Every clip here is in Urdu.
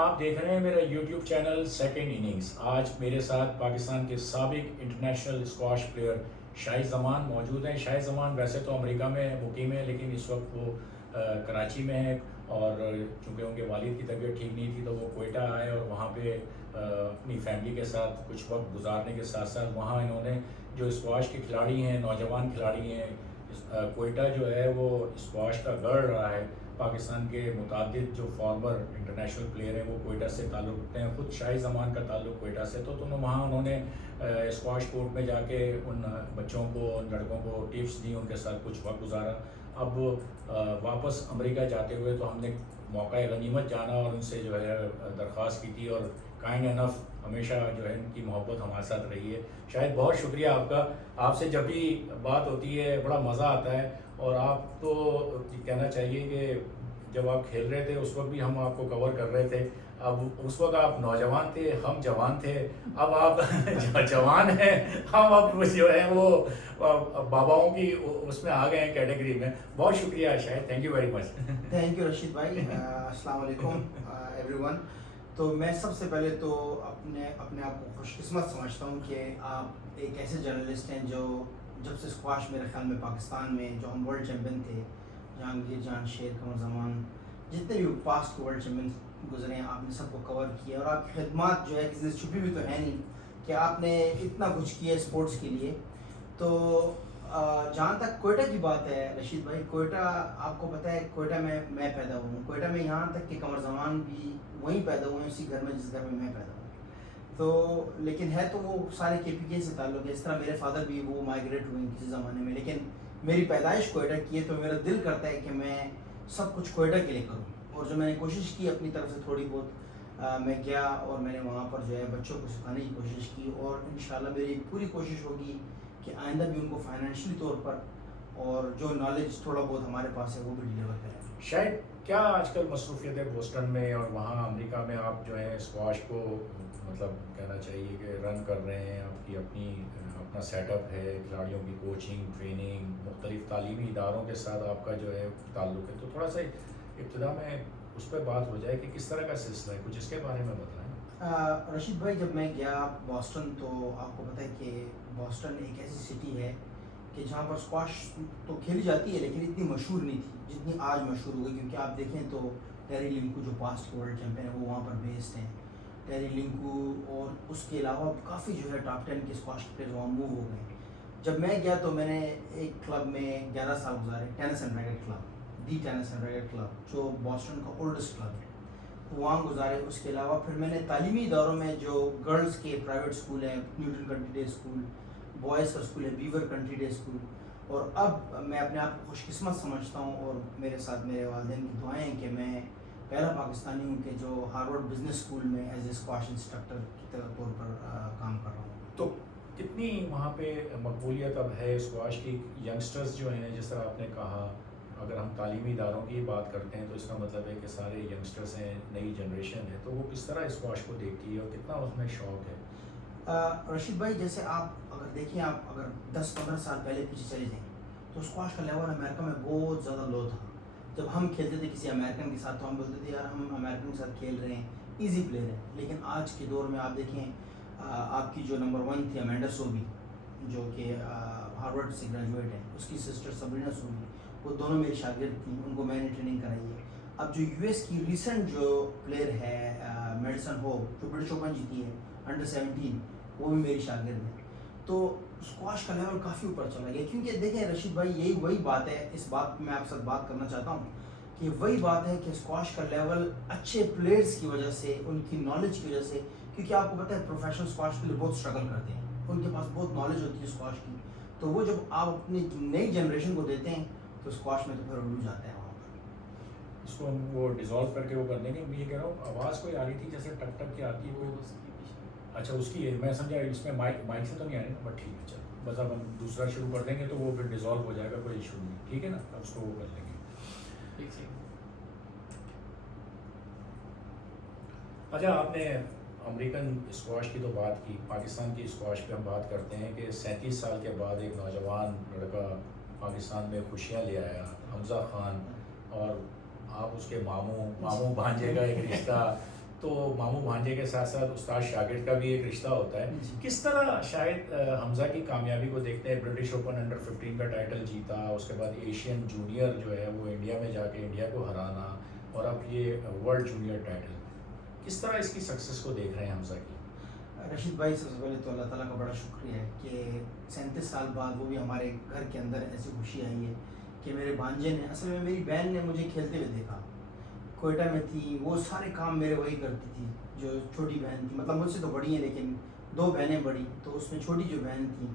آپ دیکھ رہے ہیں میرا یوٹیوب چینل سیکنڈ اننگز. آج میرے ساتھ پاکستان کے سابق انٹرنیشنل اسکواش پلیئر شاہد زمان موجود ہیں. شاہد زمان ویسے تو امریکہ میں مقیم ہے، لیکن اس وقت وہ کراچی میں ہے، اور چونکہ ان کے والد کی طبیعت ٹھیک نہیں تھی تو وہ کوئٹہ آئے اور وہاں پہ اپنی فیملی کے ساتھ کچھ وقت گزارنے کے ساتھ ساتھ وہاں انہوں نے جو اسکواش کے کھلاڑی ہیں، نوجوان کھلاڑی ہیں، کوئٹہ جو ہے وہ اسکواش کا گڑھ رہا ہے. پاکستان کے متعدد جو فارمر انٹرنیشنل پلیئر ہیں وہ کوئٹہ سے تعلق رکھتے ہیں. خود شاہد زمان کا تعلق کوئٹہ سے، تو وہاں انہوں نے اسکواش کورٹ میں جا کے ان بچوں کو، ان لڑکوں کو ٹپس دی، ان کے ساتھ کچھ وقت گزارا. اب واپس امریکہ جاتے ہوئے تو ہم نے موقع غنیمت جانا اور ان سے جو ہے درخواست کی تھی، اور کائنڈ انف ہمیشہ جو ہے ان کی محبت ہمارے ساتھ رہی ہے. شاید بہت شکریہ آپ کا. آپ سے جب بھی بات ہوتی ہے بڑا مزہ آتا ہے، اور آپ تو کہنا چاہیے کہ جب آپ کھیل رہے تھے اس وقت بھی ہم آپ کو کور کر رہے تھے. اب اس وقت آپ نوجوان تھے، ہم جوان تھے. اب آپ جوان ہیں، ہم اب جو ہے وہ باباؤں کی اس میں آ گئے ہیں کیٹیگری میں. بہت شکریہ شاید، thank you very much. Thank you Rashid بھائی. السلام علیکم ایوری ون. تو میں سب سے پہلے تو اپنے آپ کو خوش قسمت سمجھتا ہوں کہ آپ ایک ایسے جرنلسٹ ہیں جو جب سے اسکواش میرے خیال میں پاکستان میں جو ہم ورلڈ چیمپئن تھے، جہانگیر جان، شیر قمر زمان، جتنے بھی پاسٹ ورلڈ چیمپئن گزرے ہیں، آپ نے سب کو کور کیا. اور آپ کی خدمات جو ہے کسی سے چھپی ہوئی تو ہے نہیں کہ آپ نے اتنا کچھ کیا اسپورٹس کے لیے. تو جہاں تک کوئٹہ کی بات ہے رشید بھائی، کوئٹہ آپ کو پتہ ہے کوئٹہ میں پیدا ہوا ہوں. کوئٹہ میں یہاں تک کہ قمر زمان بھی وہیں پیدا ہوئے ہیں، اسی گھر میں جس گھر میں پیدا ہوں. تو لیکن ہے تو وہ سارے کے پی کے سے تعلق ہے. اس طرح میرے فادر بھی وہ مائگریٹ ہوئے ہیں کسی زمانے میں، لیکن میری پیدائش کوئٹہ کی ہے. تو میرا دل کرتا ہے کہ میں سب کچھ کوئٹہ کے لیے کروں. اور جو میں نے کوشش کی اپنی طرف سے تھوڑی بہت، میں گیا اور میں نے وہاں پر جو ہے بچوں کو سکھانے کی کوشش کی، اور انشاءاللہ میری پوری کوشش ہوگی کہ آئندہ بھی ان کو فائنینشلی طور پر اور جو نالج تھوڑا بہت ہمارے پاس ہے وہ بھی ڈلیور کریں. شاید کیا آج کل مصروفیت ہے بوسٹن میں اور وہاں امریکہ میں، آپ جو ہے اسکواش کو مطلب کہنا چاہیے کہ رن کر رہے ہیں، آپ کی اپنا سیٹ اپ ہے، کھلاڑیوں کی کوچنگ، ٹریننگ، مختلف تعلیمی اداروں کے ساتھ آپ کا جو ہے تعلق ہے. تو تھوڑا سا ابتدا میں اس پہ بات ہو جائے کہ کس طرح کا سلسلہ ہے، کچھ اس کے بارے میں بتائیں. رشید بھائی، جب میں گیا بوسٹن تو آپ کو پتہ ہے کہ بوسٹن ایک ایسی سٹی ہے کہ جہاں پر اسکواش تو کھیلی جاتی ہے لیکن اتنی مشہور نہیں تھی جتنی آج مشہور ہو گئی. کیونکہ آپ دیکھیں تو ٹیری لنکو جو پاسٹ ورلڈ چیمپئن ہے وہ وہاں پر بیسڈ ہیں. ٹیری لنکو اور اس کے علاوہ کافی جو ہے ٹاپ 10 کے اسکواش کے پلیئر وہاں موو ہو گئے. جب میں گیا تو میں نے ایک کلب میں 11 سال گزارے، tennis and racket club, the tennis and racket club جو بوسٹن کا اولڈسٹ کلب ہے، وہاں گزارے. اس کے علاوہ پھر میں نے تعلیمی اداروں میں جو گرلز کے پرائیویٹ اسکول ہیں، Newton country day school, boys کا اسکول ہے بیور کنٹری ڈے اسکول. اور اب میں اپنے آپ کو خوش قسمت سمجھتا ہوں، اور میرے ساتھ میرے والدین کی دعائیں ہیں کہ میں پہلا پاکستانی ہوں کہ جو ہارورڈ بزنس اسکول میں ایز اے اسکواش انسٹرکٹر کی طور پر کام کر رہا ہوں. تو کتنی وہاں پہ مقبولیت اب ہے اسکواش کی؟ ینگسٹرز جو ہیں، جس طرح آپ نے کہا، اگر ہم تعلیمی اداروں کی بات کرتے ہیں تو اس کا مطلب ہے کہ سارے ینگسٹرز ہیں، نئی جنریشن ہے، تو وہ کس طرح اسکواش کو دیکھتی ہے اور کتنا اس میں شوق ہے؟ رشید بھائی، جیسے آپ اگر دیکھیں، آپ اگر 10-15 سال پہلے پیچھے چلے جائیں تو اسکواش کا لیول امریکہ میں بہت زیادہ لو تھا. جب ہم کھیلتے تھے کسی امریکن کے ساتھ تو ہم بولتے تھے یار ہم امریکن کے ساتھ کھیل رہے ہیں، ایزی پلیئر ہے. لیکن آج کے دور میں آپ دیکھیں، آپ کی جو نمبر 1 تھی امینڈا سوبی، جو کہ ہارورڈ سے گریجویٹ ہے، اس کی سسٹر سبرینا سوبی، وہ دونوں میری شاگرد تھیں، ان کو میں نے ٹریننگ کرائی ہے. اب جو یو ایس کی ریسنٹ جو پلیئر ہے میڈیسن ہو، جو برٹش اوپن جیتی ہے انڈر 17، وہ بھی میری شاگرد ہے. تو اسکواش کا لیول کافی اوپر چلا گیا. کیونکہ دیکھیں رشید بھائی، یہی وہی بات ہے، اس بات پہ میں آپ سے بات کرنا چاہتا ہوں کہ وہی بات ہے کہ اسکواش کا لیول اچھے پلیئرز کی وجہ سے، ان کی نالج کی وجہ سے، کیونکہ آپ کو پتہ ہے پروفیشنل اسکواش کے لیے بہت اسٹرگل کرتے ہیں، ان کے پاس بہت نالج ہوتی ہے اسکواش کی. تو وہ جب آپ اپنی نئی جنریشن کو دیتے ہیں تو اسکواش میں تو پھر اڑ جاتے ہیں وہاں پر. اس کو ہم وہ ڈیزالو کر کے وہ کر دیں گے. میں یہ کہہ رہا ہوں، آواز کوئی آ رہی تھی جیسے ٹک ٹک کی آتی ہے کوئی. اچھا، اس کی ہے، میں سمجھا اس میں مائک سے تو نہیں آ رہی نا، بٹ ٹھیک ہے. چلو بس اب ہم دوسرا شروع کر دیں گے تو وہ پھر ڈیزالو ہو جائے گا، کوئی ایشو نہیں. ٹھیک ہے نا، اب اس کو وہ کر لیں گے. اچھا، آپ نے امریکن اسکواش کی تو بات کی، پاکستان کی اسکواش پہ ہم بات کرتے ہیں کہ 37 سال کے بعد ایک نوجوان لڑکا پاکستان میں خوشیاں لے آیا، حمزہ خان، اور آپ اس کے ماموں بھانجے کا ایک رشتہ تو ماموں بھانجے کے ساتھ ساتھ استاد شاگرد کا بھی ایک رشتہ ہوتا ہے. جی کس طرح شاید حمزہ کی کامیابی کو دیکھتے ہیں؟ برٹش اوپن انڈر 15 کا ٹائٹل جیتا، اس کے بعد ایشین جونیئر جو ہے وہ انڈیا میں جا کے انڈیا کو ہرانا، اور اب یہ ورلڈ جونیئر ٹائٹل. کس طرح اس کی سکسیس کو دیکھ رہے ہیں حمزہ کی؟ رشید بھائی، سب سے پہلے تو اللہ تعالیٰ کا بڑا شکریہ ہے کہ 37 سال بعد وہ بھی ہمارے گھر کے اندر ایسی خوشی آئی ہے کہ میرے بھانجے نے، اصل میں میری بہن نے مجھے کھیلتے ہوئے دیکھا، کوئٹہ میں تھی، وہ سارے کام میرے وہی کرتی تھی. جو چھوٹی بہن تھی، مطلب مجھ سے تو بڑی ہیں لیکن 2 بہنیں بڑی، تو اس میں چھوٹی جو بہن تھی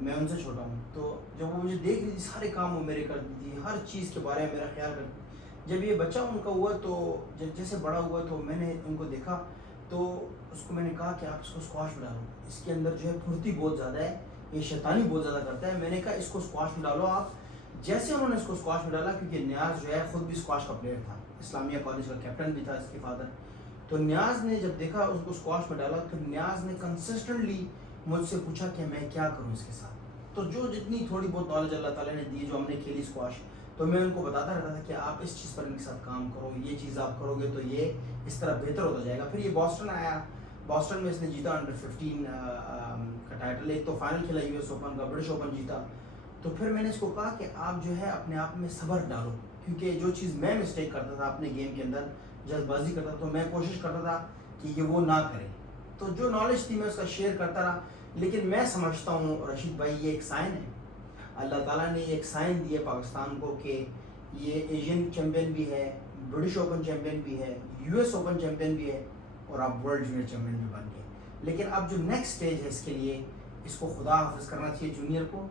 میں ان سے چھوٹا ہوں، تو جب وہ مجھے دیکھ رہی تھی سارے کام وہ میرے کرتی تھی، ہر چیز کے بارے میں میرا خیال کرتی. جب یہ بچہ ان کا ہوا تو جب جیسے بڑا ہوا تو میں نے ان کو دیکھا، تو اس کو میں نے کہا کہ آپ اس کو اسکواش میں ڈالو، اس کے اندر جو ہے پھرتی بہت زیادہ ہے، یہ شیطانی بہت زیادہ کرتا ہے. میں نے کہا اس کو اسکواش میں ڈالو آپ. جیسے انہوں نے اس کو اسکواش میں ڈالا، کیونکہ نیاز جو ہے خود بھی اسکواش کا پلیئر تھا، اسلامیہ کالج کا کیپٹن بھی تھا اس کے فادر. تو نیاز نے جب دیکھا اس کو اسکواش میں ڈالا، تو نیاز نے کنسسٹنٹلی مجھ سے پوچھا کہ میں کیا کروں اس کے ساتھ. تو جو جتنی تھوڑی بہت نالج اللہ تعالیٰ نے دی، جو ہم نے کھیلی اسکواش، تو میں ان کو بتاتا رہتا تھا کہ آپ اس چیز پر ان کے ساتھ کام کرو، یہ چیز آپ کرو گے تو یہ اس طرح بہتر ہوتا جائے گا. پھر یہ بoston آیا، بoston میں اس نے جیتا انڈر 15 کا ٹائٹل. ایک تو فائنل کھیلا US اوپن کا، برٹش اوپن جیتا. تو پھر میں نے اس کو کہا کہ آپ جو ہے اپنے آپ میں صبر ڈالو، کیونکہ جو چیز میں مسٹیک کرتا تھا اپنے گیم کے اندر، جلد بازی کرتا تھا، تو میں کوشش کرتا تھا کہ یہ وہ نہ کرے. تو جو نالج تھی میں اس کا شیئر کرتا رہا. لیکن میں سمجھتا ہوں رشید بھائی، یہ ایک سائن ہے، اللہ تعالیٰ نے ایک سائن دی ہے پاکستان کو کہ یہ ایشین چیمپئن بھی ہے، برٹش اوپن چیمپئن بھی ہے، US اوپن چیمپئن بھی ہے، اور اب ورلڈ جونیئر چیمپئن بھی بن گئے. لیکن اب جو نیکسٹ اسٹیج ہے اس کے لیے، اس کو خدا حافظ کرنا چاہیے جونیئر کو،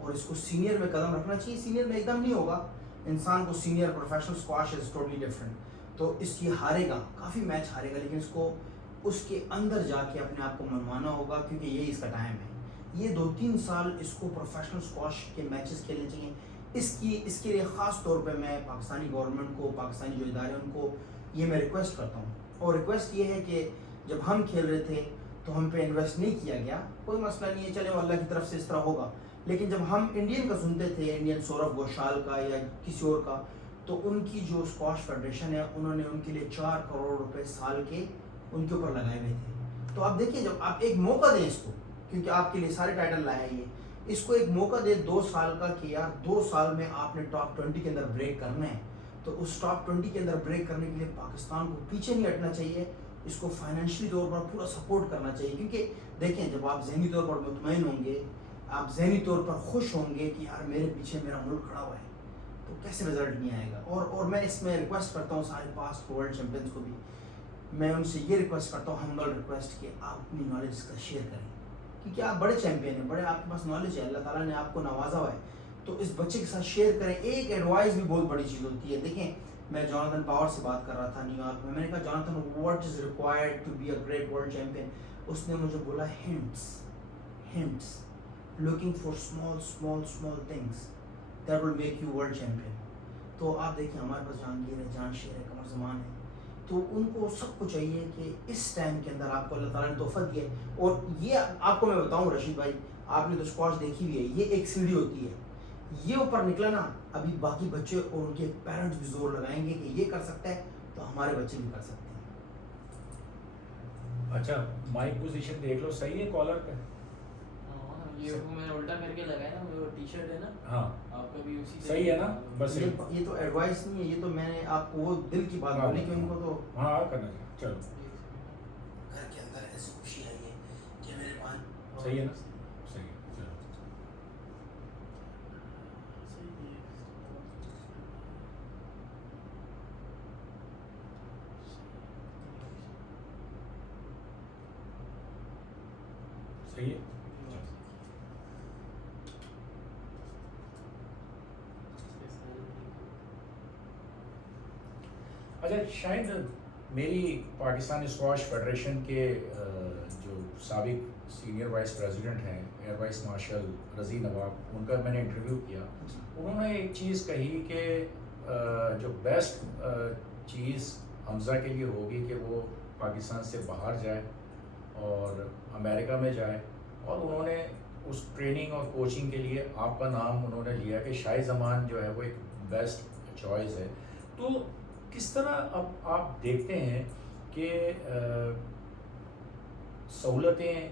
اور اس کو سینئر میں قدم رکھنا چاہیے. سینئر میں ایک دم نہیں ہوگا انسان کو، senior professional squash is totally different. تو اس یہ ہارے گا، کافی میچ ہارے گا، لیکن اس کو اس کے اندر جا کے اپنے آپ کو منوانا ہوگا، کیونکہ یہی اس کا ٹائم ہے. یہ 2-3 سال اس کو پروفیشنل اسکواش کے میچز کھیلنے چاہیے. اس کے لیے خاص طور پہ میں پاکستانی گورنمنٹ کو، پاکستانی جو ادارے ان کو یہ میں ریکویسٹ کرتا ہوں. اور ریکویسٹ یہ ہے کہ جب ہم کھیل رہے تھے تو ہم پہ انویسٹ نہیں کیا گیا، کوئی مسئلہ نہیں ہے، چلے وہ اللہ کی طرف سے اس طرح ہوگا. لیکن جب ہم انڈین کا سنتے تھے، انڈین سوربھ گوشال کا یا کسی اور کا، تو ان کی جو اسکواش فیڈریشن ہے انہوں نے ان کے لیے 4 کروڑ روپے سال کے ان کے اوپر لگائے ہوئے تھے. تو آپ دیکھیں، جب آپ ایک موقع دیں اس کو، کیونکہ آپ کے لیے سارے ٹائٹل لایا یہ، اس کو ایک موقع دے 2 سال کا کہ یار 2 سال میں آپ نے ٹاپ 20 کے اندر بریک کرنا ہے. تو اس ٹاپ 20 کے اندر بریک کرنے کے لیے پاکستان کو پیچھے نہیں ہٹنا چاہیے، اس کو فائنینشلی طور پر پورا سپورٹ کرنا چاہیے. کیونکہ دیکھیں، جب آپ ذہنی طور پر مطمئن ہوں گے، آپ ذہنی طور پر خوش ہوں گے کہ یار میرے پیچھے میرا ملک کھڑا ہوا ہے، تو کیسے رزلٹ نہیں آئے گا. اور میں اس میں ریکویسٹ کرتا ہوں سارے پاسٹ ورلڈ چیمپئنس کو بھی، میں ان سے یہ ریکویسٹ کرتا ہوں، ہمبل ریکویسٹ، کہ آپ اپنی نالج اس کا شیئر کریں، کیونکہ آپ بڑے چیمپئن ہیں، بڑے آپ کے پاس نالج ہے، اللہ تعالیٰ نے آپ کو نوازا ہوا ہے. تو اس بچے کے ساتھ شیئر کریں. ایک ایڈوائز بھی بہت بڑی چیز ہوتی ہے. دیکھیں، میں جوناتhan پاور سے بات کر رہا تھا نیو یارک میں نے کہا Jonathan what is required to be a great world champion. اس نے مجھے بولا ہنٹس looking for small things that will make you world champion. تو آپ دیکھیں ہمارے پاس جہانگیر ہے، جان شیر ہے، قمر زمان ہے، تو ان کو سب کو چاہیے کہ اس ٹائم کے اندر آپ کو اللہ تعالیٰ نے تحفہ دیا ہے. اور یہ آپ کو میں بتاؤں رشید بھائی، آپ نے تو اسکواش دیکھی ہوئی ہے، یہ ایک سیڑھی ہوتی ہے، یہ اوپر نکلا نا، ابھی باقی بچے اور ان کے پیرنٹس بھی زور لگائیں گے کہ یہ کر سکتا ہے تو ہمارے بچے بھی کر سکتے ہیں. اچھا، مائک پوزیشن دیکھ لو، صحیح ہے کالر پہ. یہ میں نے الٹا کر کے لگایا نا، وہ ٹی شرٹ ہے نا، ہاں آپ کا بھی اسی سے صحیح ہے نا. بس یہ تو ایڈوائس نہیں ہے، یہ تو میں نے آپ کو وہ دل کی بات بولی کہ ان کو تو ہاں کرنا چاہیے. چلو گھر کے اندر ایسی خوشی آئی ہے کہ میرے مان. صحیح ہے نا، صحیح ہے. چلو صحیح ہے. اچھا، شاید میری پاکستان اسکواش فیڈریشن کے جو سابق سینئر وائس پریزیڈنٹ ہیں، ایئر وائس مارشل رضی نواب، ان کا میں نے انٹرویو کیا. انہوں نے ایک چیز کہی کہ جو بیسٹ چیز حمزہ کے لیے ہوگی کہ وہ پاکستان سے باہر جائے اور امریکہ میں جائے. اور انہوں نے اس ٹریننگ اور کوچنگ کے لیے آپ کا نام انہوں نے لیا کہ شاہ زمان جو ہے وہ ایک بیسٹ چوائس ہے. تو کس طرح اب آپ دیکھتے ہیں کہ سہولتیں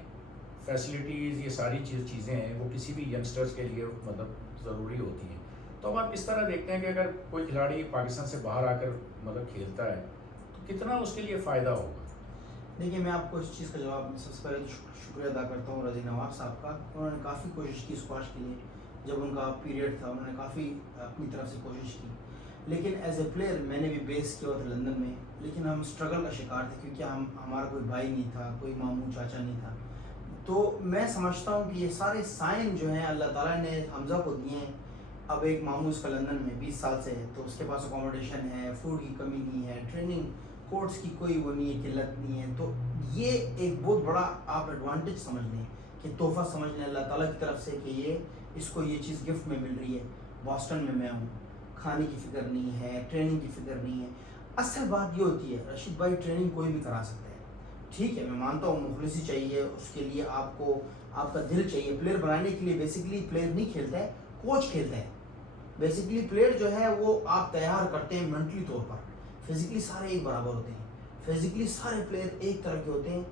فیسلٹیز یہ ساری چیزیں ہیں وہ کسی بھی ینگسٹرز کے لیے مطلب ضروری ہوتی ہیں. تو اب آپ کس طرح دیکھتے ہیں کہ اگر کوئی کھلاڑی پاکستان سے باہر آ کر مطلب کھیلتا ہے تو کتنا اس کے لیے فائدہ ہوگا؟ دیکھیے میں آپ کو اس چیز کا جواب سب سے پہلے تو شکریہ ادا کرتا ہوں رضی نواب صاحب کا. انہوں نے کافی کوشش کی اسکواش کے لیے، جب ان کا پیریڈ تھا انہوں نے کافی اپنی طرف سے کوشش کی. لیکن ایز اے پلیئر میں نے بھی بیس کیا ہوا تھا لندن میں، لیکن ہم اسٹرگل کا شکار تھے کیونکہ ہمارا کوئی بھائی نہیں تھا، کوئی ماموں چاچا نہیں تھا. تو میں سمجھتا ہوں کہ یہ سارے سائن جو ہیں اللہ تعالیٰ نے حمزہ کو دیے ہیں. اب ایک ماموں اس کا لندن میں 20 سال سے ہے، تو اس کے پاس اکوموڈیشن ہے، فوڈ کی کمی نہیں ہے، ٹریننگ کورٹس کی کوئی وہ نہیں ہے، قلت نہیں ہے. تو یہ ایک بہت بڑا آپ ایڈوانٹیج سمجھ لیں کہ تحفہ سمجھ لیں اللہ تعالیٰ کی طرف سے کہ اس کو یہ چیز گفٹ میں مل رہی ہے. بoston میں ہوں، کھانے کی فکر نہیں ہے، ٹریننگ کی فکر نہیں ہے. اصل بات یہ ہوتی ہے رشید بھائی، ٹریننگ کوئی بھی کرا سکتا ہے. ٹھیک ہے میں مانتا ہوں مخلصی چاہیے، اس کے لیے آپ کو آپ کا دل چاہیے. پلیئر بنانے کے لیے بیسیکلی پلیئر نہیں کھیلتا ہے، کوچ کھیلتا ہے. بیسیکلی پلیئر جو ہے وہ آپ تیار کرتے ہیں مینٹلی طور پر. فزیکلی سارے ایک برابر ہوتے ہیں، فزیکلی سارے پلیئر ایک طرح کے ہوتے ہیں.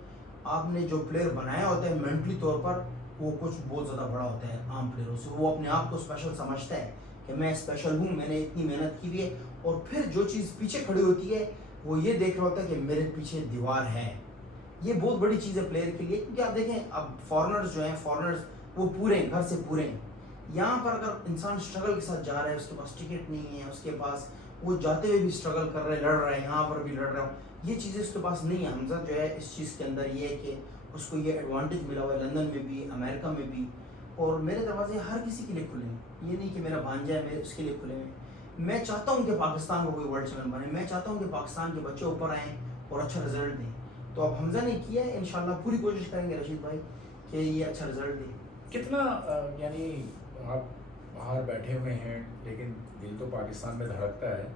آپ نے جو پلیئر بنایا ہوتا ہے مینٹلی طور پر وہ کچھ بہت زیادہ بڑا ہوتا ہے عام پلیئروں سے. وہ اپنے آپ کو اسپیشل سمجھتا ہے کہ میں اسپیشل ہوں، میں نے اتنی محنت کی ہوئی ہے. اور پھر جو چیز پیچھے کھڑی ہوتی ہے وہ یہ دیکھ رہا ہوتا ہے کہ میرے پیچھے دیوار ہے. یہ بہت بڑی چیز ہے پلیئر کے لیے. کیونکہ آپ دیکھیں اب فارنرز جو ہیں، فارنرز وہ پورے ہیں، گھر سے پورے ہیں. یہاں پر اگر انسان اسٹرگل کے ساتھ جا رہا ہے، اس کے پاس ٹکٹ نہیں ہے، اس کے پاس وہ جاتے ہوئے بھی اسٹرگل کر رہے ہیں، لڑ رہے ہیں، یہاں پر بھی لڑ رہا ہوں، یہ چیزیں اس کے پاس نہیں ہے. حمزہ جو ہے اس چیز کے اندر یہ ہے کہ اس کو یہ ایڈوانٹیج ملا ہوا ہے لندن میں بھی، امریکہ میں بھی. اور میرے دروازے ہر کسی کے لیے کھلے ہیں. یہ نہیں کہ میرا بھانجا ہے میرے اس کے لیے کھلے ہیں. میں چاہتا ہوں کہ پاکستان کو کوئی ورلڈ چیمپئن بنے. میں چاہتا ہوں کہ پاکستان کے بچے اوپر آئیں اور اچھا رزلٹ دیں. تو اب حمزہ نے کیا ہے، انشاءاللہ پوری کوشش کریں گے رشید بھائی کہ یہ اچھا رزلٹ دے. کتنا یعنی آپ باہر بیٹھے ہوئے ہیں لیکن دل تو پاکستان میں دھڑکتا ہے.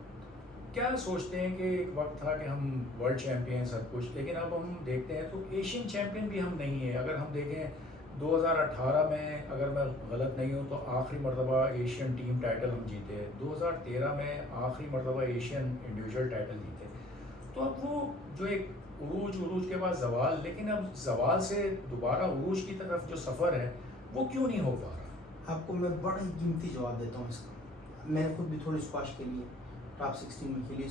کیا سوچتے ہیں کہ ایک وقت تھا کہ ہم ورلڈ چیمپئن سب کچھ، لیکن اب ہم دیکھتے ہیں تو ایشین چیمپئن بھی ہم نہیں ہیں. اگر ہم دیکھیں 2018 میں اگر میں غلط نہیں ہوں تو آخری مرتبہ ایشین ٹیم ٹائٹل ہم جیتے. 2013 میں آخری مرتبہ ایشین انڈیویجول ٹائٹل جیتے. تو اب وہ جو ایک عروج کے بعد زوال، لیکن اب زوال سے دوبارہ عروج کی طرف جو سفر ہے وہ کیوں نہیں ہو پا رہا؟ آپ کو میں بڑا ہی قیمتی جواب دیتا ہوں اس کا. میں نے خود بھی تھوڑی اسکواش کے لیے ٹاپ 16 میں کھیلی.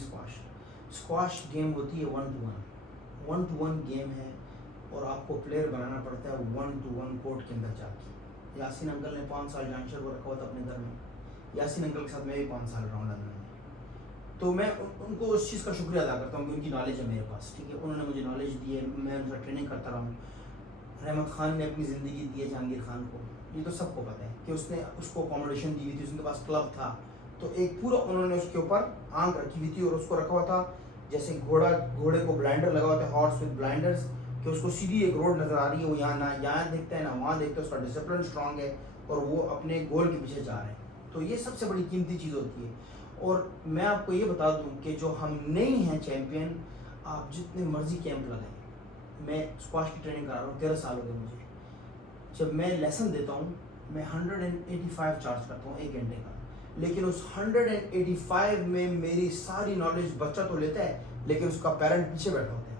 اسکواش گیم ہوتی ہے 1-to-1 گیم ہے، اور آپ کو پلیئر بنانا پڑتا ہے 1-to-1 کورٹ کے اندر جا کے. یاسین انکل نے 5 سال جانشر کو رکھا ہوا تھا اپنے گھر میں. یاسین انکل کے ساتھ میں بھی 5 سال رہا ہوں لندن میں. تو میں ان کو اس چیز کا شکریہ ادا کرتا ہوں کہ ان کی نالج ہے میرے پاس. ٹھیک ہے، انہوں نے مجھے نالج دی ہے، میں ان سے ٹریننگ کرتا رہا ہوں. رحمت خان نے اپنی زندگی دی ہے جہانگیر خان کو، یہ تو سب کو پتہ ہے کہ اس نے اس کو اکوموڈیشن دی ہوئی تھی، اس کے پاس کلب تھا. تو ایک پورا انہوں نے اس کے اوپر آنکھ رکھی ہوئی تھی اور اس کو رکھا ہوا تھا جیسے گھوڑے کو بلائنڈر لگا ہوا تھا، ہارس وتھ بلائنڈرز، کہ اس کو سیدھی ایک روڈ نظر آ رہی ہے، وہ یہاں نہ یہاں دیکھتا ہے نہ وہاں دیکھتا ہے. اس کا ڈسپلن اسٹرانگ ہے اور وہ اپنے گول کے پیچھے جا رہے ہیں. تو یہ سب سے بڑی قیمتی چیز ہوتی ہے. اور میں آپ کو یہ بتا دوں کہ جو ہم نہیں ہیں چیمپئن، آپ جتنے مرضی کیمپ لگائیں. میں اسکواش کی ٹریننگ کرا رہا ہوں، 13 سال ہو گئے مجھے. جب میں لیسن دیتا ہوں میں 185 چارج کرتا ہوں 1 گھنٹے کا. لیکن اس 185 میں میری ساری نالج بچہ تو لیتا ہے، لیکن اس کا پیرنٹ پیچھے بیٹھا ہوتا ہے.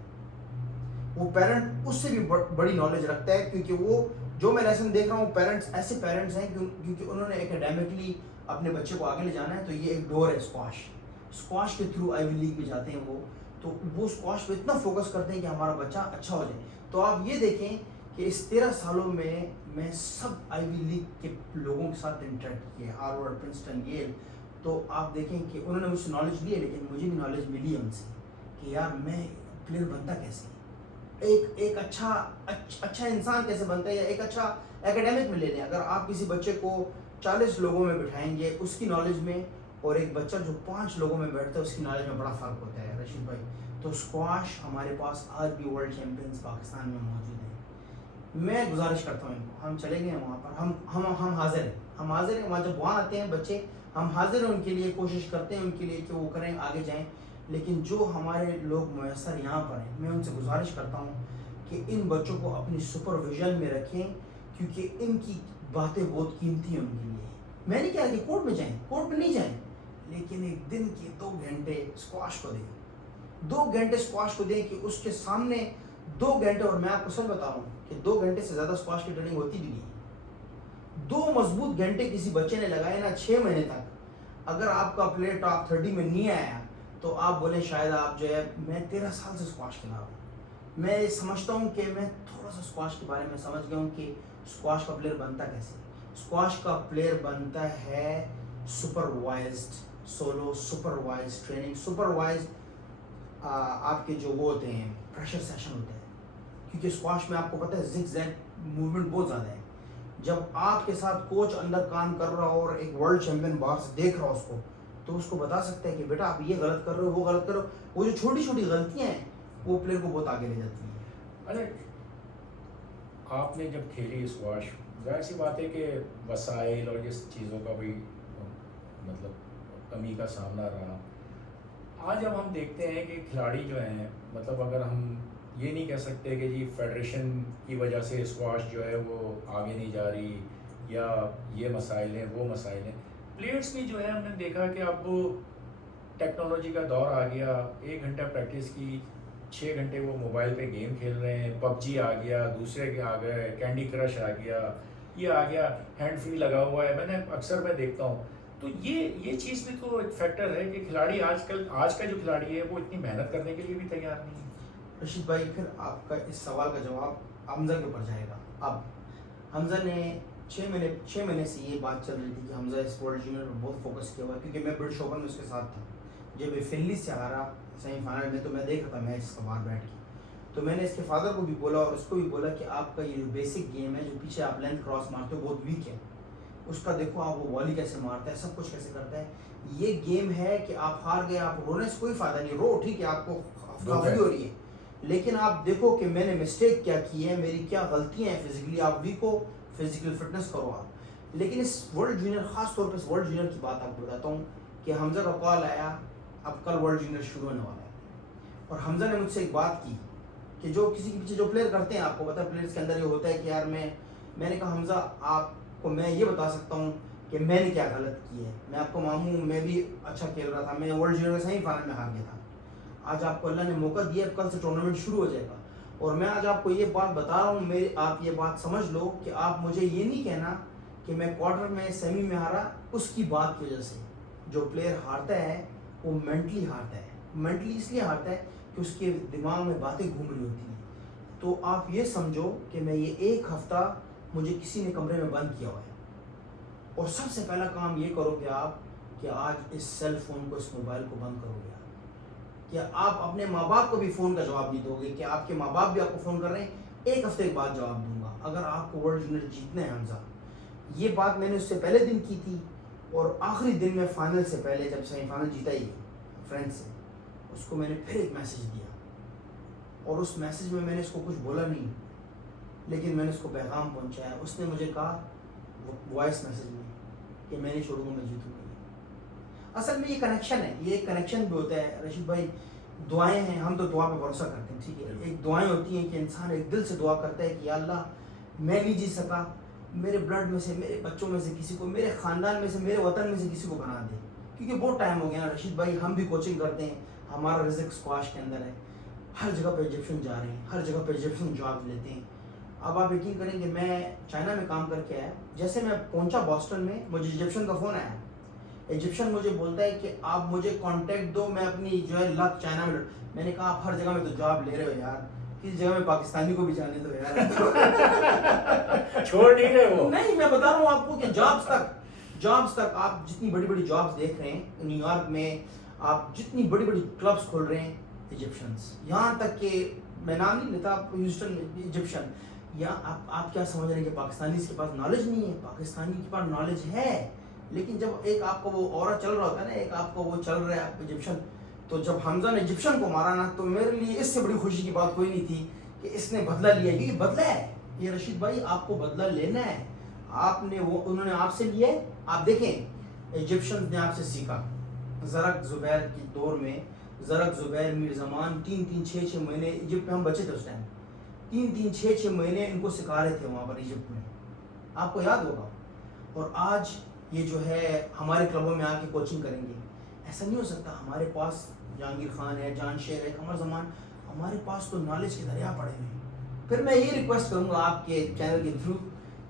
وہ پیرنٹ اس سے بھی بڑی نالج رکھتا ہے، کیونکہ وہ جو میں لیسن دیکھ رہا ہوں پیرنٹس ایسے پیرنٹس ہیں کیونکہ انہوں نے اکیڈیمکلی اپنے بچے کو آگے لے جانا ہے. تو یہ ایک ڈور ہے اسکواش کے تھرو آئی وی لیگ میں جاتے ہیں وہ. تو وہ اسکواش پہ اتنا فوکس کرتے ہیں کہ ہمارا بچہ اچھا ہو جائے. تو آپ یہ دیکھیں کہ اس 13 سالوں میں سب آئی وی لیگ کے لوگوں کے ساتھ انٹریکٹ کیے، ہارورڈ، پرنسٹن، ییل. تو آپ دیکھیں کہ انہوں نے مجھ سے نالج لی ہے، لیکن مجھے بھی نالج ملی ہے ان سے کہ یار میں پلیئر بنتا کیسے، ایک اچھا انسان کیسے بنتا ہے، یا ایک اچھا اکیڈیمک میں لے لیں. اگر آپ کسی بچے کو 40 لوگوں میں بٹھائیں گے اس کی نالج میں، اور ایک بچہ جو 5 لوگوں میں بیٹھتا ہے اس کی نالج میں بڑا فرق ہوتا ہے رشید بھائی. تو اسکواش ہمارے پاس آج بھی ورلڈ چیمپئنز پاکستان میں موجود ہیں. میں گزارش کرتا ہوں ان کو، ہم چلے گئے ہیں وہاں پر، ہم حاضر ہیں وہاں. جب وہاں آتے ہیں بچے ہم حاضر ہیں ان کے لیے، کوشش کرتے ہیں ان کے لیے کہ وہ کریں، آگے جائیں. لیکن جو ہمارے لوگ میسر یہاں پر ہیں، میں ان سے گزارش کرتا ہوں کہ ان بچوں کو اپنی سپرویژن میں رکھیں، کیونکہ ان کی باتیں بہت قیمتی ہیں ان کے لیے. میں نے کہا کہ کورٹ میں نہیں جائیں، لیکن ایک دن کے 2 گھنٹے اسکواش کو دیں. 2 گھنٹے اسکواش کو دیں کہ اس کے سامنے 2 گھنٹے، اور میں آپ کو سچ بتا رہا ہوں کہ 2 گھنٹے سے زیادہ اسکواش کی ٹریننگ ہوتی بھی نہیں. 2 مضبوط گھنٹے کسی بچے نے لگائے نا 6 مہینے تک، اگر آپ کا پلیئر ٹاپ 30 میں نہیں آیا تو آپ بولیں شاید آپ جو ہے، میں 13 سال سے اسکواش کھیلا رہا ہوں. میں سمجھتا ہوں کہ میں تھوڑا سا اسکواش کے بارے میں سمجھ گیا ہوں کہ اسکواش کا پلیئر بنتا کیسے. اسکواش کا پلیئر بنتا ہے supervised solo, supervised training, supervised آپ کے جو وہ ہوتے ہیں پریشر سیشن ہوتے ہیں. کیونکہ اسکواش میں آپ کو پتہ ہے زگ زیگ موومنٹ بہت زیادہ ہے. جب آپ کے ساتھ کوچ اندر کام کر رہا ہو اور ایک ورلڈ چیمپئن باہر سے دیکھ رہا ہو اس کو، تو اس کو بتا سکتا ہے کہ بیٹا آپ یہ غلط کر رہے ہو، وہ غلط کر رہے ہو. وہ جو چھوٹی چھوٹی غلطیاں ہیں وہ پلیئر کو بہت آگے لے جاتی ہیں. ارے آپ نے جب کھیلی اسکواش، ظاہر سی بات ہے کہ وسائل اور اس چیزوں کا بھی مطلب کمی کا سامنا رہا. آج اب ہم دیکھتے ہیں کہ کھلاڑی جو ہیں، مطلب اگر ہم یہ نہیں کہہ سکتے کہ جی فیڈریشن کی وجہ سے اسکواش جو ہے وہ آگے نہیں جا رہی، یا یہ مسائل ہیں وہ مسائل ہیں. پلیئرس بھی جو ہے ہم نے دیکھا کہ اب ٹیکنالوجی کا دور آ گیا. 1 گھنٹہ پریکٹس کی، 6 گھنٹے وہ موبائل پہ گیم کھیل رہے ہیں. پب جی آ گیا، دوسرے کے آ گئے، کینڈی کرش آ گیا، یہ آ گیا، ہینڈ فری لگا ہوا ہے. میں دیکھتا ہوں تو یہ چیز بھی تو ایک فیکٹر ہے کہ کھلاڑی آج کا جو کھلاڑی ہے وہ اتنی محنت کرنے کے لیے بھی تیار نہیں ہے. رشید بھائی، پھر آپ کا اس سوال کا جواب حمزہ کے اوپر جائے گا. اب حمزہ نے 6 مہینے سے یہ بات چل رہی تھی کہ حمزہ اس ورلڈ جونیئر پر بہت فوکس کیا ہوا ہے، کیونکہ میں برٹش اوپن میں اس کے ساتھ تھا. جب یہ فنلی سے ہارا سیمی فائنل میں تو میں دیکھ رہا تھا میچ اس کا باہر بیٹھ کے. تو میں نے اس کے فادر کو بھی بولا اور اس کو بھی بولا کہ آپ کا یہ جو بیسک گیم ہے، جو پیچھے آپ لینتھ کراس مارتے ہو بہت ویک ہے. اس کا دیکھو آپ وہ والی کیسے مارتا ہے، سب کچھ کیسے کرتا ہے. یہ گیم ہے کہ آپ ہار گئے، آپ رونے سے کوئی فائدہ نہیں. رو ٹھیک ہے، آپ کو افرادی ہو رہی ہے، لیکن آپ دیکھو کہ میں نے مسٹیک کیا کی ہے، میری کیا غلطیاں ہیں. فزیکلی آپ ویک ہو، فزیکل فٹنس کرو آپ. لیکن اس ورلڈ جونیئر، خاص طور پہ اس ورلڈ جونیئر کی بات آپ کو بتاتا ہوں کہ حمزہ کا کال آیا، اب کل ورلڈ جونیئر شروع ہونے والا ہے. اور حمزہ نے مجھ سے ایک بات کی کہ جو کسی کے پیچھے جو پلیئر کرتے ہیں، آپ کو پتا ہے پلیئرس کے اندر یہ ہوتا ہے کہ یار میں نے کہا حمزہ آپ کو میں یہ بتا سکتا ہوں کہ میں نے کیا غلط کی ہے. میں آپ کو ماموں، میں بھی اچھا کھیل رہا تھا، میں ورلڈ جونیئر سیمی فائنل میں ہار گیا تھا. آج آپ کو اللہ نے موقع دیا، کل سے ٹورنامنٹ شروع ہو جائے گا. اور میں آج آپ کو یہ بات بتا رہا ہوں، آپ یہ بات سمجھ لو کہ آپ مجھے یہ نہیں کہنا کہ میں کوارٹر میں سیمی میں ہارا اس کی بات کی وجہ سے. جو پلیئر ہارتا ہے وہ مینٹلی ہارتا ہے. مینٹلی اس لیے ہارتا ہے کہ اس کے دماغ میں باتیں گھوم رہی ہوتی ہیں. تو آپ یہ سمجھو کہ میں یہ 1 ہفتہ مجھے کسی نے کمرے میں بند کیا ہوا ہے، اور سب سے پہلا کام یہ کرو گے آپ کہ آج اس سیل فون کو، اس موبائل کو بند کرو گے. کہ آپ اپنے ماں باپ کو بھی فون کا جواب نہیں دو گے کہ آپ کے ماں باپ بھی آپ کو فون کر رہے ہیں. 1 ہفتے کے بعد جواب دوں گا اگر آپ کو ورلڈ جونیئر جیتنا ہے حمزہ. یہ بات میں نے اس سے پہلے دن کی تھی، اور آخری دن میں فائنل سے پہلے جب سیمی فائنل جیتا ہی فرینڈ سے، اس کو میں نے پھر ایک میسیج دیا. اور اس میسیج میں نے اس کو کچھ بولا نہیں، لیکن میں نے اس کو پیغام پہنچایا. اس نے مجھے کہا وائس میسیج میں کہ میں نہیں چھوڑوں گا، میں جیتوں گا. اصل میں یہ کنیکشن ہے، یہ ایک کنیکشن بھی ہوتا ہے رشید بھائی. دعائیں ہیں، ہم تو دعا پہ بھروسہ کرتے ہیں، ٹھیک ہے. ایک دعائیں ہوتی ہیں کہ انسان ایک دل سے دعا کرتا ہے کہ یا اللہ میں نہیں جیت سکا، میرے بلڈ میں سے، میرے بچوں میں سے کسی کو، میرے خاندان میں سے، میرے وطن میں سے کسی کو بنا دے. کیونکہ بہت ٹائم ہو گیا نا رشید بھائی، ہم بھی کوچنگ کرتے ہیں، ہمارا رزق اسکواش کے اندر ہے. ہر جگہ پہ ایجپشن جا رہے ہیں، ہر جگہ پہ ایجپشن جاب لیتے ہیں. اب آپ یقین کریں کہ میں چائنا میں کام کر کے آیا، جیسے میں پہنچا بوسٹن میں مجھے ایجپشن کا فون آیا. ایجپشن مجھے بولتا ہے کہ آپ مجھے کانٹیکٹ دو، میں اپنی جو ہے لک چائنا میں نے کہا آپ ہر جگہ میں تو جاب لے رہے ہو یار، کسی جگہ میں پاکستانی کو بھی جانے دو یار. چھوڑ نہیں رہے وہ. نہیں، میں بتا رہا ہوں آپ کو کہ جابس تک آپ جتنی بڑی بڑی جابس دیکھ رہے ہیں نیو یارک میں، آپ جتنی بڑی بڑی کلبس کھول رہے ہیں ایجپشنس، یہاں تک کہ میں نام نہیں لیتا، آپ ہیوسٹن ایجپشن. یا آپ کیا سمجھ رہے ہیں کہ پاکستانی کے پاس نالج نہیں ہے؟ پاکستانی کے پاس نالج ہے، لیکن جب ایک آپ کو وہ اورا چل رہا ہوتا ہے نا، ایک آپ کو وہ چل رہا ہے آپ ایجپشن. تو جب حمزہ نے ایجپشن کو مارا نا، تو میرے لیے اس سے بڑی خوشی کی بات کوئی نہیں تھی کہ اس نے بدلہ لیا. یہ بدلہ ہے، یہ رشید بھائی آپ کو بدلہ لینا ہے. آپ نے وہ انہوں نے آپ سے لیا ہے. آپ دیکھیں ایجپشن نے آپ سے سیکھا. زرق زبیر کی دور میں زرق زبیر میر زمان 3-3 6-6 مہینے ایجپٹ میں، ہم بچے تھے اس ٹائم، 3-3 6-6 مہینے ان کو سکھا رہے تھے وہاں پر ایجپٹ میں، آپ کو یاد ہوگا. اور آج یہ جو ہے ہمارے کلبوں میں آ کے کوچنگ کریں گے. ایسا نہیں ہو سکتا. ہمارے پاس جہانگیر خان ہے, جان شیر ہے, قمر زمان, ہمارے پاس تو نالج کے دریا پڑے ہوئے ہیں. پھر میں یہ ریکویسٹ کروں گا آپ کے چینل کے تھرو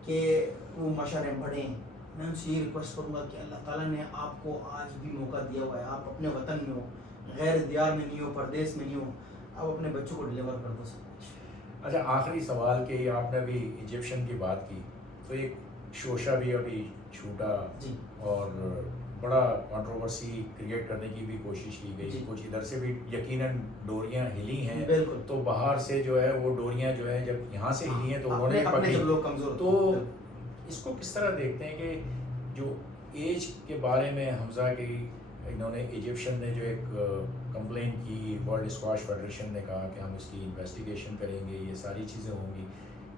کہ وہ مشورے پڑھیں. میں ان سے یہ ریکویسٹ کروں گا کہ اللہ تعالیٰ نے آپ کو آج بھی موقع دیا ہوا ہے, آپ اپنے وطن میں ہو, غیر دیار میں نہیں ہو, پردیس میں نہیں ہو, آپ اپنے بچوں کو ڈلیور کر دو سب کچھ. اچھا آخری سوال کہ آپ نے ابھی ایجپشن کی بات کی, تو ایک شوشہ بھی ابھی چھوٹا جی اور بڑا کنٹروورسی کریٹ کرنے کی بھی کوشش کی گئی, کچھ ادھر سے بھی یقیناً ڈوریاں ہلی ہیں, بالکل, تو باہر سے جو ہے وہ ڈوریاں جو ہے جب یہاں سے ہلی ہیں تو انہوں نے اپنے پکڑی. جب لوگ کمزور تو اس کو کس طرح دیکھتے ہیں کہ جو ایج کے بارے میں حمزہ کی انہوں نے ایجپشن نے جو ایک کمپلین کی, ورلڈ اسکواش فیڈریشن نے کہا کہ ہم اس کی انویسٹیگیشن کریں گے, یہ ساری چیزیں ہوں گی,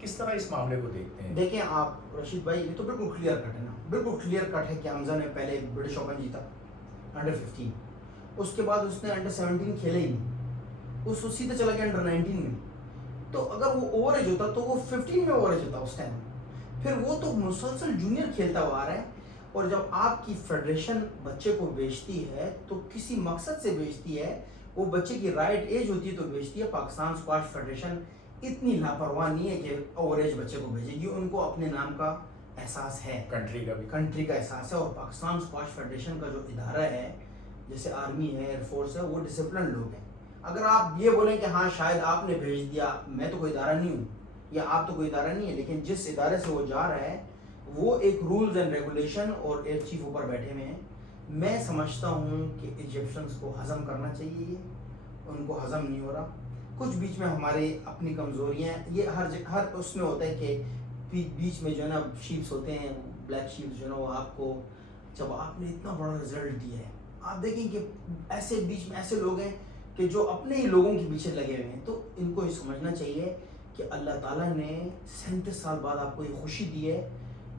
کس طرح اس معاملے کو دیکھتے ہیں؟ دیکھیں آپ رشید بھائی, یہ تو بالکل کلیئر کٹ ہے نا, بالکل کلیئر کٹ ہے کہ حمزہ نے پہلے برٹش اوپن جیتا انڈر 15, اس کے بعد اس نے انڈر 17 کھیلے ہی نہیں, اس سیدھے چلا گیا انڈر 19 میں. تو اگر وہ اوور ایج ہوتا تو وہ 15 میں اوور ایج ہوتا اس ٹائم. پھر وہ تو مسلسل جونیئر کھیلتا ہوا آ رہا ہے, اور جب آپ کی فیڈریشن بچے کو بیچتی ہے تو کسی مقصد سے بیچتی ہے, وہ بچے کی رائٹ ایج ہوتی ہے تو بیچتی ہے. پاکستان اسکواش فیڈریشن اتنی لاپرواہ نہیں ہے کہ اوور ایج بچے کو بھیجے گی, ان کو اپنے نام کا احساس ہے, کنٹری کا احساس ہے. اور پاکستان اسکواش فیڈریشن کا جو ادارہ ہے, جیسے آرمی ہے, ایئر فورس ہے, وہ ڈسپلن لوگ ہیں. اگر آپ یہ بولیں کہ ہاں شاید آپ نے بھیج دیا, میں تو کوئی ادارہ نہیں ہوں یا آپ تو کوئی ادارہ نہیں ہے, لیکن جس ادارے سے وہ جا رہا ہے وہ ایک رولز اینڈ ریگولیشن اور ایئر چیف اوپر بیٹھے ہوئے ہیں. میں سمجھتا ہوں کہ ایجپشنس کو ہضم کرنا چاہیے, ان کو ہضم نہیں ہو رہا. کچھ بیچ میں ہماری اپنی کمزوریاں, یہ ہر اس میں ہوتا ہے کہ بیچ میں جو ہے نا شیپس ہوتے ہیں, بلیک شیپس جو ہے نا, وہ آپ کو جب آپ نے اتنا بڑا رزلٹ دیا ہے, آپ دیکھیں کہ ایسے بیچ میں ایسے لوگ ہیں کہ جو اپنے ہی لوگوں کے پیچھے لگے ہوئے ہیں. تو ان کو یہ سمجھنا چاہیے کہ اللہ تعالیٰ نے 37 سال بعد آپ کو یہ خوشی دی ہے,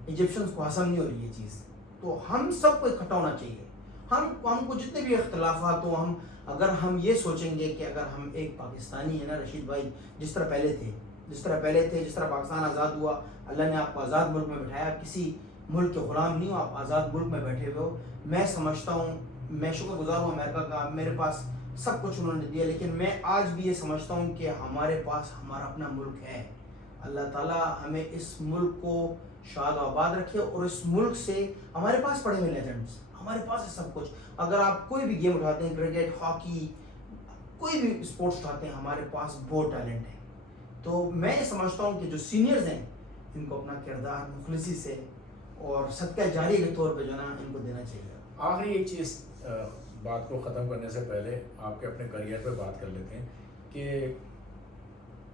ایجپشنس کو ہضم نہیں ہو رہی یہ چیز. تو ہم سب کو اکٹھا ہونا چاہیے. ہم کو جتنے بھی اختلافات ہوں, اگر ہم یہ سوچیں گے کہ اگر ہم ایک پاکستانی ہے نا رشید بھائی, جس طرح پہلے تھے, جس طرح پاکستان آزاد ہوا, اللہ نے آپ کو آزاد ملک میں بٹھایا, آپ کسی ملک کے غلام نہیں ہو, آپ آزاد ملک میں بیٹھے ہوئے ہو. میں سمجھتا ہوں, میں شکر گزار ہوں امریکہ کا, میرے پاس سب کچھ انہوں نے دیا, لیکن میں آج بھی یہ سمجھتا ہوں کہ ہمارے پاس ہمارا اپنا ملک ہے. اللہ تعالیٰ ہمیں اس ملک کو شاد و آباد رکھے, اور اس ملک سے ہمارے پاس پڑے ہوئے لیجنڈس, ہمارے پاس ہے سب کچھ. اگر آپ کوئی بھی گیم اٹھاتے ہیں, کرکٹ, ہاکی, کوئی بھی اسپورٹس اٹھاتے ہیں, ہمارے پاس بہت ٹیلنٹ ہے. تو میں یہ سمجھتا ہوں کہ جو سینئرز ہیں ان کو اپنا کردار مخلصی سے اور صدقہ جاری کے طور پہ جو ہے نا ان کو دینا چاہیے. آخری ایک چیز بات کو ختم کرنے سے پہلے آپ کے اپنے کریئر پہ بات کر لیتے ہیں کہ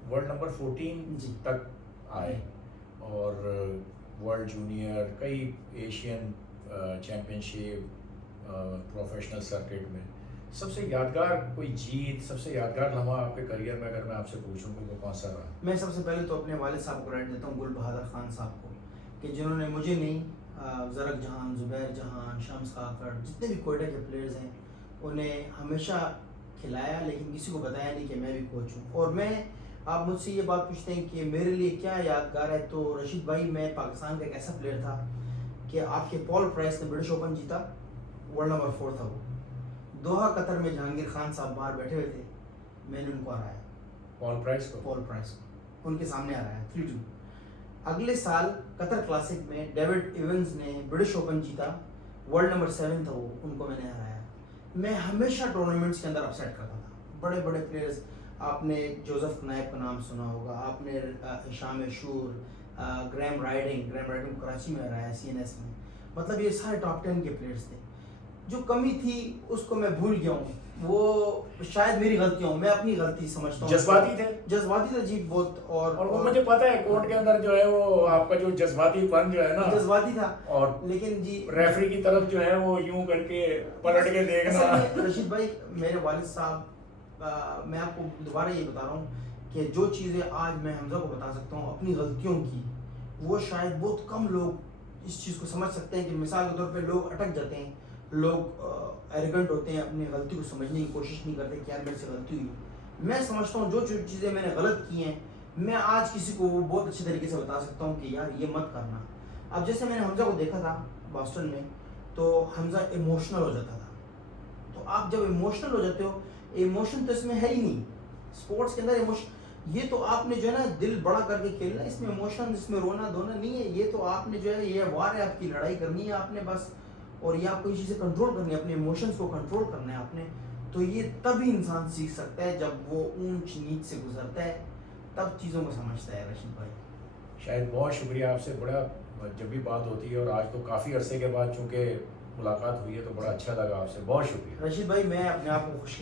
ورلڈ نمبر 14 تک آئے, اور ورلڈ جونیئر, کئی ایشین چیمپئن شپ, پروفیشنل سرکٹ میں سب سے یادگار کوئی جیت, سب سے یادگار لمحہ آپ کے کریئر میں اگر میں آپ سے پوچھوں کہ وہ کون سا رہا؟ میں سب سے پہلے تو اپنے والد صاحب کو رائٹ دیتا ہوں, گل بہادر خان صاحب کو, کہ جنہوں نے مجھے نہیں, زرق جہان, زبیر جہان, شمس کاکڑ, جتنے بھی کوئٹہ کے پلیئرز ہیں, انہیں ہمیشہ کھلایا, لیکن کسی کو بتایا نہیں کہ میں بھی کوچ ہوں. اور میں, آپ مجھ سے یہ بات پوچھتے ہیں کہ میرے لیے کیا یادگار ہے, تو رشید بھائی میں پاکستان کا ایک ایسا پلیئر تھا کہ آپ کے پال پرائس نے برٹش اوپن جیتا, ورلڈ نمبر 4 تھا وہ, دوحہ قطر میں جہانگیر خان صاحب باہر بیٹھے ہوئے تھے, میں نے ان کو ہرایا, پال پرائس کو ان کے سامنے ہرایا 3-2. اگلے سال قطر کلاسک میں ڈیوڈ ایونز نے برٹش اوپن جیتا, ورلڈ نمبر 7 تھا وہ, ان کو میں نے ہرایا. میں ہمیشہ ٹورنامنٹس کے اندر اپسیٹ کرتا تھا. بڑے بڑے پلیئرز, آپ نے جوزف نائب کا نام سنا ہوگا, آپ نے ہشام عاشور, گریم رائڈنگ کراچی میں ہرایا CNS میں. مطلب یہ سارے ٹاپ 10 کے پلیئرز تھے. جو کمی تھی اس کو میں بھول گیا ہوں, وہ شاید میری غلطیاں ہوں, میں اپنی غلطی سمجھتا ہوں. جذباتی تھا جی بہت, اور وہ مجھے پتا ہے کورٹ کے اندر جو ہے وہ آپ کا جو جذباتی پن جو ہے نا, جذباتی تھا, اور لیکن جی ریفری کی طرف جو ہے وہ یوں کر کے پلٹ کے دیکھنا. رشید بھائی میرے والد صاحب, میں آپ کو دوبارہ یہ بتا رہا ہوں کہ جو چیزیں آج میں حمزہ کو بتا سکتا ہوں اپنی غلطیوں کی, وہ شاید بہت کم لوگ اس چیز کو سمجھ سکتے ہیں. کہ مثال کے طور پہ لوگ اٹک جاتے ہیں, لوگ ایروگنٹ ہوتے ہیں, اپنی غلطی کو سمجھنے کی کوشش نہیں کرتے کہ یار میرے سے غلطی ہوئی. میں سمجھتا ہوں جو چیزیں میں نے غلط کی ہیں, میں آج کسی کو وہ بہت اچھے طریقے سے بتا سکتا ہوں کہ یار یہ مت کرنا. اب جیسے میں نے حمزہ کو دیکھا تھا باسٹن میں, تو حمزہ ایموشنل ہو جاتا تھا, تو آپ جب ایموشنل ہو جاتے ہو، ایموشن تو اس میں ہے ہی نہیں، اسپورٹس کے اندر ایموشن، یہ تو آپ نے جو ہے نا دل بڑا کر کے کھیلنا، اس میں ایموشن، اس میں رونا دھونا نہیں ہے، یہ تو آپ نے جو ہے یہ وار ہے، آپ کی لڑائی کرنی ہے آپ نے بس، اور یہ آپ کو یہ چیزیں کنٹرول کرنی ہے، اپنے ایموشنس کو کنٹرول کرنا ہے آپ نے. تو یہ تبھی انسان سیکھ سکتا ہے جب وہ اونچ نیچ سے گزرتا ہے، تب چیزوں کو سمجھتا ہے. رشید بھائی شاید بہت شکریہ آپ سے، بڑا جب بھی بات ہوتی ہے اور آج تو کافی عرصے کے بعد چونکہ ملاقات ہوئی ہے تو بڑا اچھا لگا آپ سے، بہت شکریہ. رشید بھائی میں اپنے آپ کو خوش